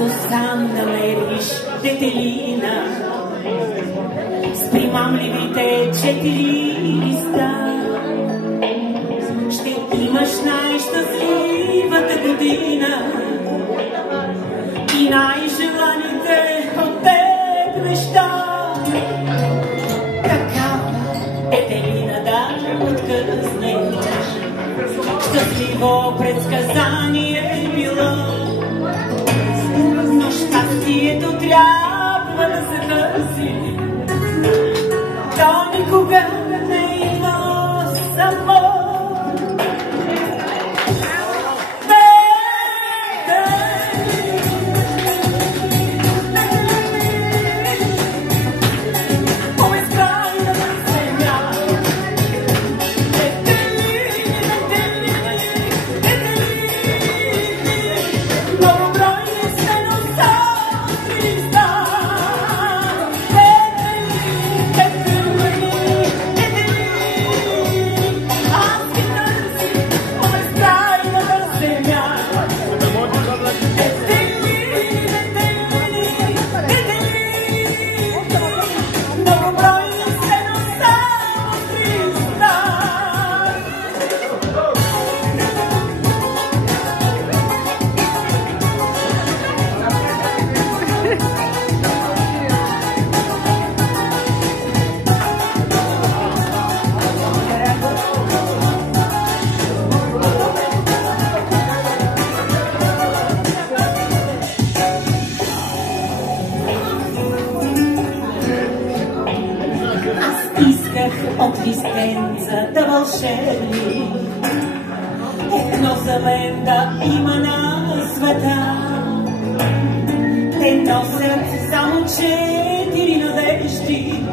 Когато сам намериш детелина с примамливите 4 листа, ще имаш най-щастливата година и най-желаните от теб неща. Такава детелина да откъснеш, щастливо предсказание е било, но щастието трябва да се търси, то никога не идва само. От листенцата вълшебни едно за мен да има на света. Те носят само 4 надежди